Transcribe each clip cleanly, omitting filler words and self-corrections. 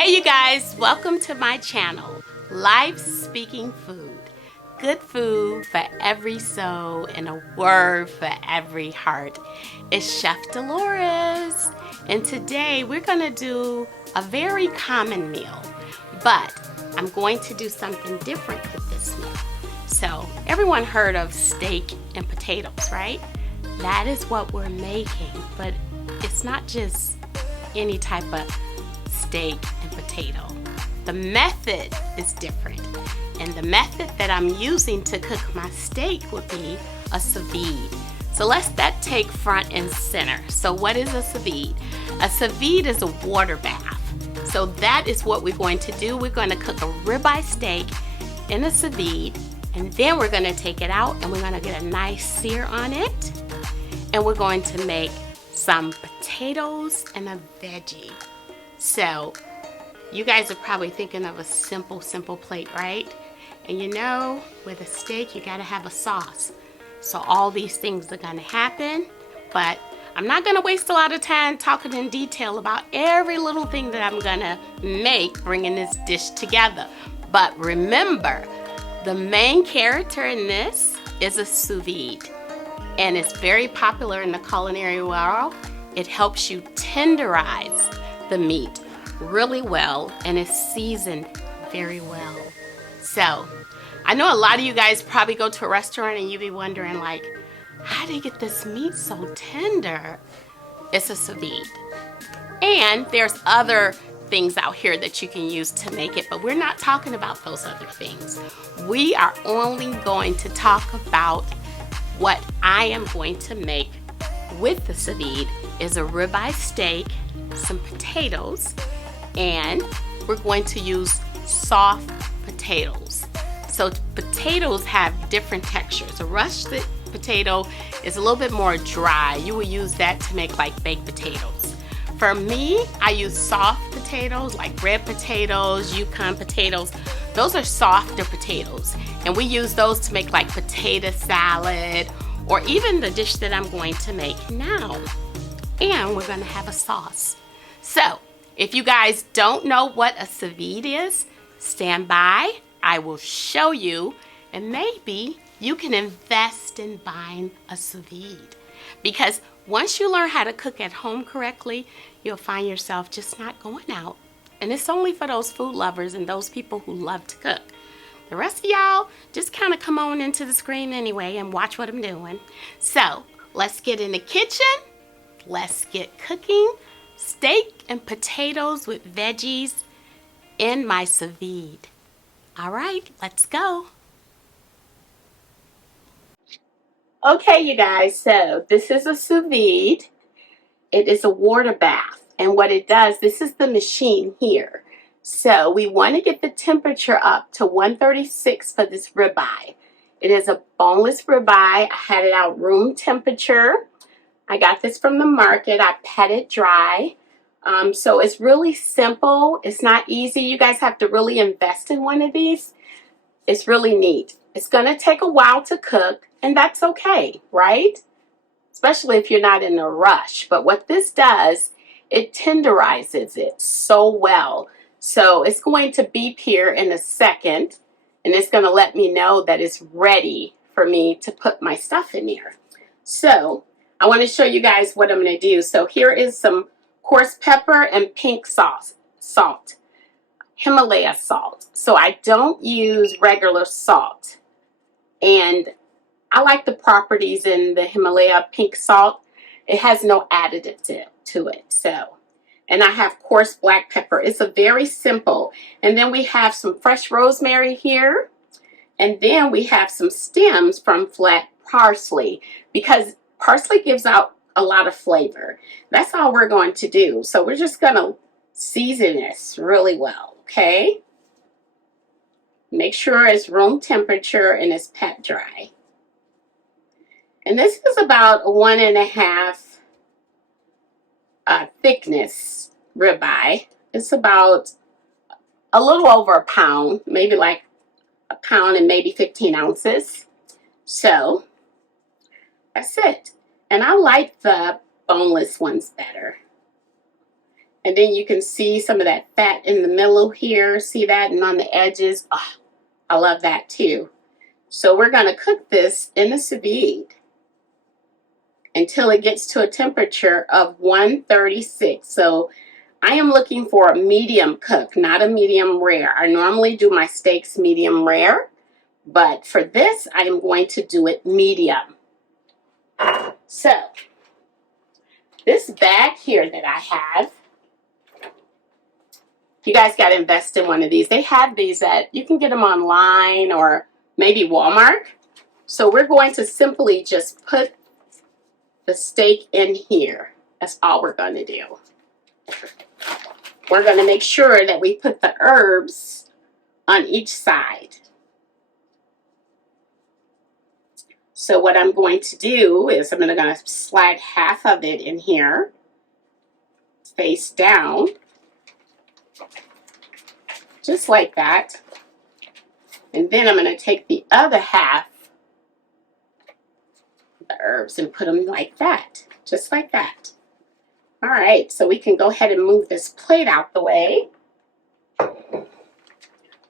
Hey you guys, welcome to my channel, Life Speaking Food. Good food for every soul and a word for every heart. It's Chef Dolores, and today we're going to do a very common meal, but I'm going to do something different with this meal. So everyone heard of steak and potatoes, right? That is what we're making, but it's not just any type of steak and potato. The method is different, and the method that I'm using to cook my steak would be a sous vide. So let's that take front and center. So what is a sous vide? A sous vide is a water bath. So that is what we're going to do. We're going to cook a ribeye steak in a sous vide, and then we're going to take it out and we're going to get a nice sear on it, and we're going to make some potatoes and a veggie. So you guys are probably thinking of a simple plate, right? And you know, with a steak, you gotta have a sauce. So all these things are gonna happen, but I'm not gonna waste a lot of time talking in detail about every little thing that I'm gonna make bringing this dish together. But remember, the main character in this is a sous vide, and it's very popular in the culinary world. It helps you tenderize the meat really well, and it's seasoned very well. So I know a lot of you guys probably go to a restaurant and you be wondering, like, how do you get this meat so tender? It's a sous vide. And there's other things out here that you can use to make it, but we're not talking about those other things. We are only going to talk about what I am going to make with the sous vide is a ribeye steak, some potatoes, and we're going to use soft potatoes. So potatoes have different textures. A russet potato is a little bit more dry. You will use that to make like baked potatoes. For me, I use soft potatoes like red potatoes, Yukon potatoes. Those are softer potatoes, and we use those to make like potato salad or even the dish that I'm going to make now. And we're going to have a sauce. So if you guys don't know what a sous vide is, stand by. I will show you, and maybe you can invest in buying a sous vide. Because once you learn how to cook at home correctly, you'll find yourself just not going out. And it's only for those food lovers and those people who love to cook. The rest of y'all just kind of come on into the screen anyway and watch what I'm doing. So let's get in the kitchen. Let's get cooking steak and potatoes with veggies in my sous vide. All right, let's go. Okay, you guys, so this is a sous vide. It is a water bath, and what it does, this is the machine here. So we want to get the temperature up to 136 for this ribeye. It is a boneless ribeye. I had it out room temperature. I got this from the market. I pat it dry. So it's really simple. It's not easy. You guys have to really invest in one of these. It's really neat. It's going to take a while to cook, and that's okay, right? Especially if you're not in a rush. But what this does, it tenderizes it so well. So it's going to beep here in a second, and it's going to let me know that it's ready for me to put my stuff in here. So I want to show you guys what I'm going to do. So here is some coarse pepper and pink salt, Himalaya salt. So I don't use regular salt. And I like the properties in the Himalaya pink salt. It has no additive to it. So, and I have coarse black pepper. It's a very simple. And then we have some fresh rosemary here. And then we have some stems from flat parsley, because parsley gives out a lot of flavor. That's all we're going to do. So we're just going to season this really well, okay? Make sure it's room temperature and it's pat dry. And this is about 1.5 thickness ribeye. It's about a little over a pound, maybe like a pound and maybe 15 ounces. So that's it. And I like the boneless ones better. And then you can see some of that fat in the middle here. See that? And on the edges. Oh, I love that too. So we're going to cook this in the sous vide until it gets to a temperature of 136. So I am looking for a medium cook, not a medium rare. I normally do my steaks medium rare, but for this, I am going to do it medium. So this bag here that I have, you guys got to invest in one of these. They have these you can get them online or maybe Walmart. So we're going to simply just put the steak in here. That's all we're going to do. We're going to make sure that we put the herbs on each side. So what I'm going to do is I'm going to slide half of it in here, face down, just like that. And then I'm going to take the other half of the herbs and put them like that, just like that. All right, so we can go ahead and move this plate out the way.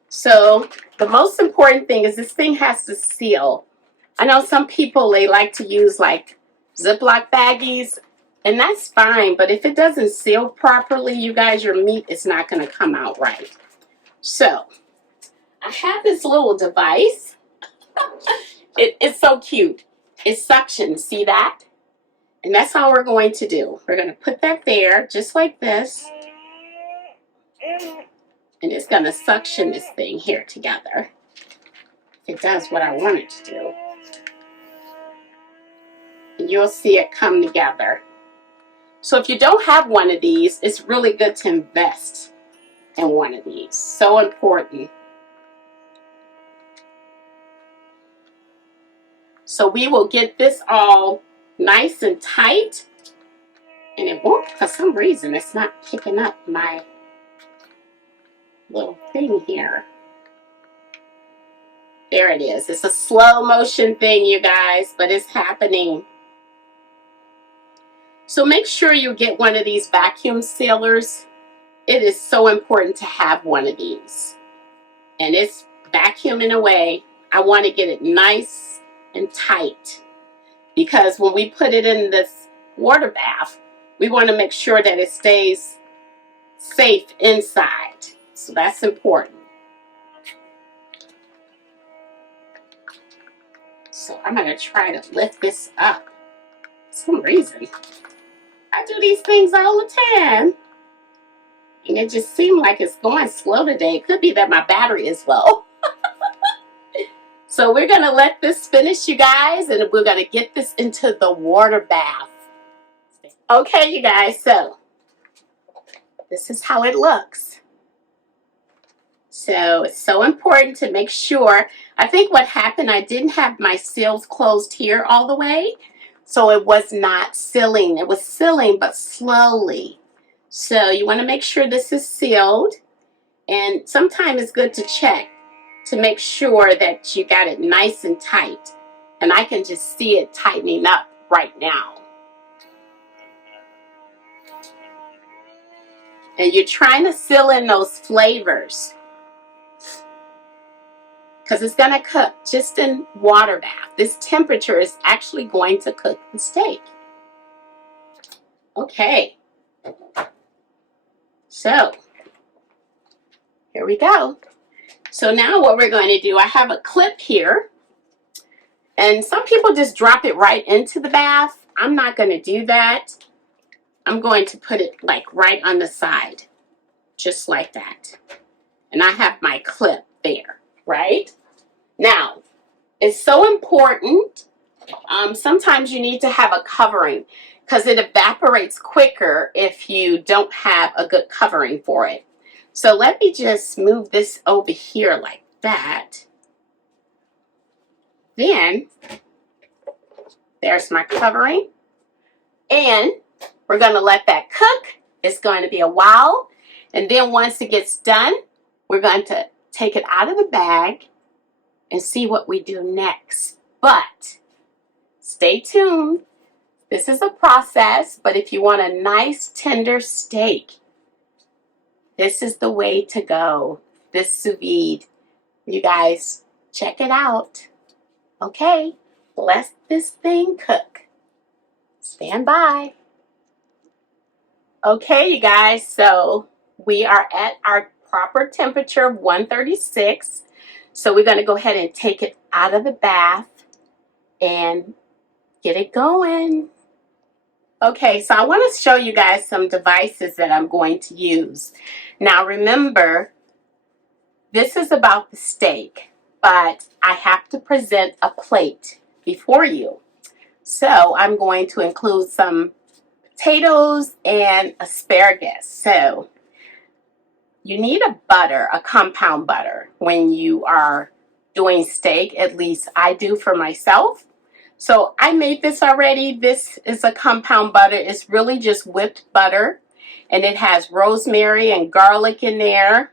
So the most important thing is this thing has to seal. I know some people, they like to use like Ziploc baggies, and that's fine, but if it doesn't seal properly, you guys, your meat is not going to come out right. So I have this little device. It's so cute. It suctions, see that? And that's all we're going to do. We're going to put that there, just like this. And it's going to suction this thing here together. It does what I want it to do. And you'll see it come together. So if you don't have one of these, it's really good to invest in one of these. So important. So we will get this all nice and tight. And it won't, for some reason, it's not picking up my little thing here. There it is. It's a slow motion thing, you guys, but it's happening. So make sure you get one of these vacuum sealers. It is so important to have one of these. And it's vacuuming away. I want to get it nice and tight, because when we put it in this water bath, we want to make sure that it stays safe inside. So that's important. So I'm going to try to lift this up. For some reason, I do these things all the time, and it just seemed like it's going slow today. It could be that my battery is low. So we're going to let this finish, you guys, and we're going to get this into the water bath. Okay, you guys, so this is how it looks. So it's so important to make sure. I think what happened, I didn't have my seals closed here all the way, so it was not sealing. It was sealing, but slowly. So you want to make sure this is sealed, and sometimes it's good to check to make sure that you got it nice and tight. And I can just see it tightening up right now. And you're trying to seal in those flavors, because it's going to cook just in water bath. This temperature is actually going to cook the steak. Okay. So here we go. So now what we're going to do, I have a clip here, and some people just drop it right into the bath. I'm not going to do that. I'm going to put it like right on the side, just like that. And I have my clip there, right? Now, it's so important. Sometimes you need to have a covering, because it evaporates quicker if you don't have a good covering for it. So let me just move this over here like that. Then, there's my covering. And we're going to let that cook. It's going to be a while. And then once it gets done, we're going to take it out of the bag and see what we do next. But stay tuned. This is a process, but if you want a nice tender steak, This is the way to go. This sous vide. You guys, check it out. Okay, let this thing cook. Stand by. Okay, you guys, so we are at our proper temperature of 136. So we're going to go ahead and take it out of the bath and get it going. Okay, so I want to show you guys some devices that I'm going to use. Now remember, this is about the steak, but I have to present a plate before you. So I'm going to include some potatoes and asparagus. So you need a butter, a compound butter, when you are doing steak. At least I do for myself. So I made this already. This is a compound butter. It's really just whipped butter, and it has rosemary and garlic in there,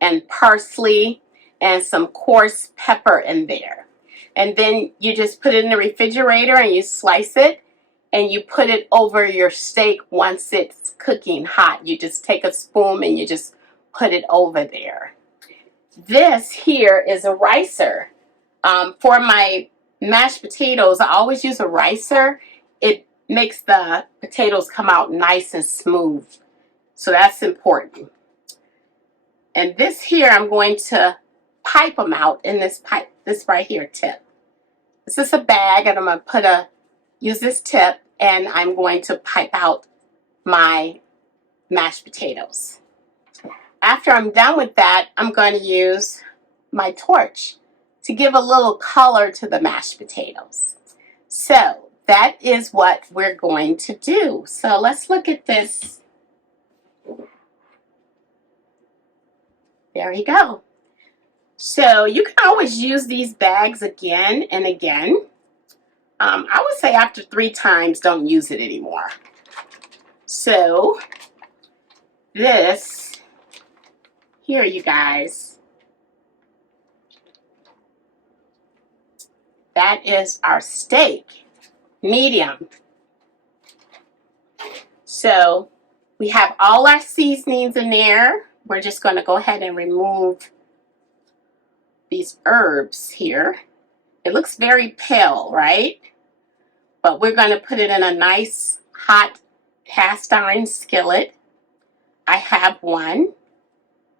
and parsley, and some coarse pepper in there. And then you just put it in the refrigerator and you slice it, and you put it over your steak once it's cooking hot. You just take a spoon and you just put it over there. This here is a ricer. For my mashed potatoes, I always use a ricer. It makes the potatoes come out nice and smooth. So that's important. And this here, I'm going to pipe them out in this pipe, this right here tip. This is a bag, and I'm going to use this tip, and I'm going to pipe out my mashed potatoes. After I'm done with that, I'm going to use my torch to give a little color to the mashed potatoes. So that is what we're going to do. So let's look at this. There you go. So you can always use these bags again and again. I would say after 3 times, don't use it anymore. So this here, you guys, that is our steak, medium. So we have all our seasonings in there. We're just going to go ahead and remove these herbs here. It looks very pale, right? But we're going to put it in a nice hot cast iron skillet. I have one.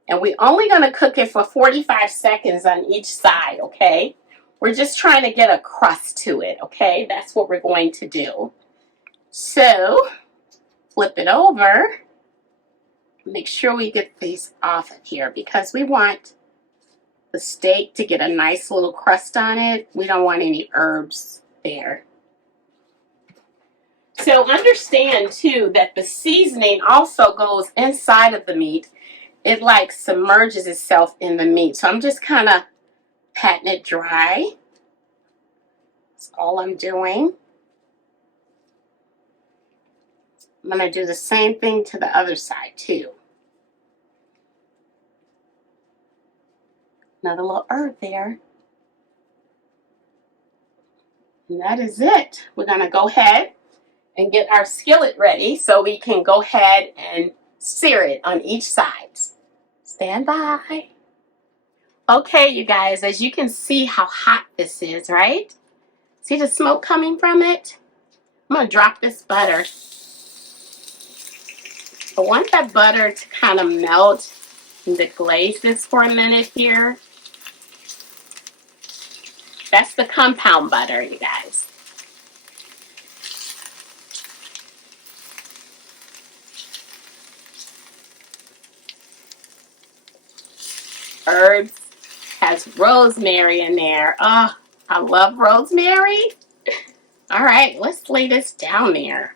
And we're only going to cook it for 45 seconds on each side, okay? We're just trying to get a crust to it, okay? That's what we're going to do. So, flip it over. Make sure we get these off of here because we want the steak to get a nice little crust on it. We don't want any herbs there. So understand too that the seasoning also goes inside of the meat. It like submerges itself in the meat. So I'm just kind of patting it dry. That's all I'm doing. I'm going to do the same thing to the other side too. Another little herb there. And that is it. We're going to go ahead and get our skillet ready so we can go ahead and sear it on each side. Stand by. Okay, you guys, as you can see how hot this is, right? See the smoke coming from it? I'm going to drop this butter. I want that butter to kind of melt in the glazes for a minute here. That's the compound butter, you guys. Herbs, has rosemary in there. Oh, I love rosemary. All right, let's lay this down there.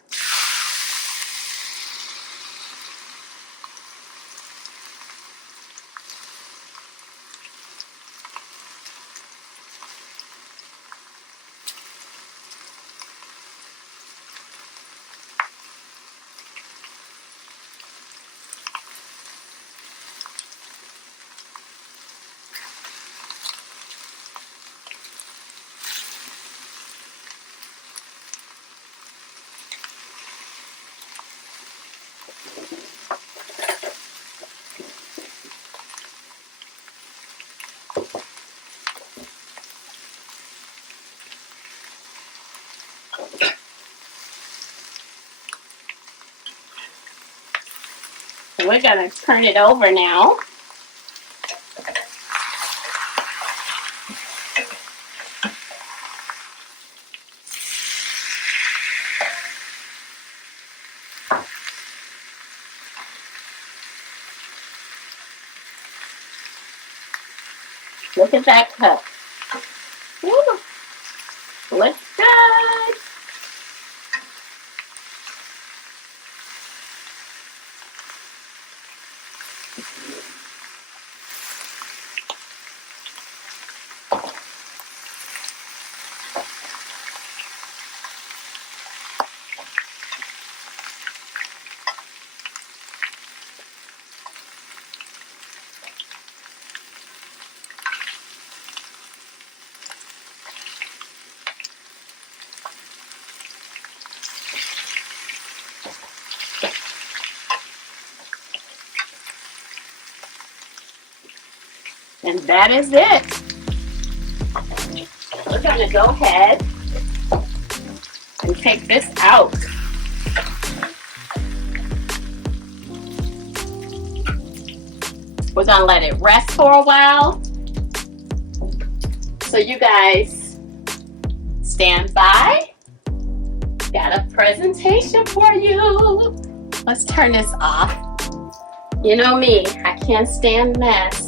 So we're going to turn it over now. Look at that cup. Woo. Looks good. And that is it. We're going to go ahead and take this out. We're going to let it rest for a while. So you guys stand by. Got a presentation for you. Let's turn this off. You know me, I can't stand mess.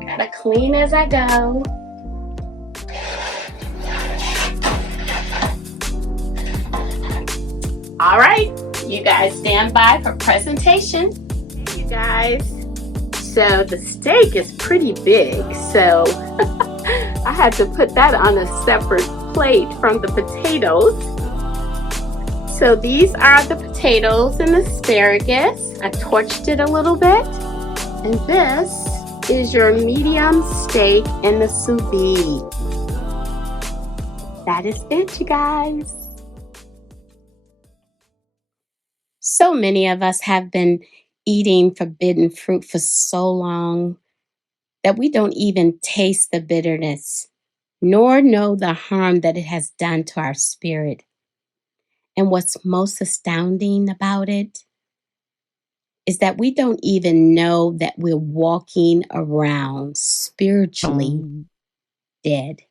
Gotta clean as I go. All right, you guys stand by for presentation. Hey, you guys. So the steak is pretty big, so I had to put that on a separate plate from the potatoes. So these are the potatoes and asparagus. I torched it a little bit. And this is your medium steak in the sous vide. That is it, you guys. So many of us have been eating forbidden fruit for so long that we don't even taste the bitterness, nor know the harm that it has done to our spirit. And what's most astounding about it is that we don't even know that we're walking around spiritually dead.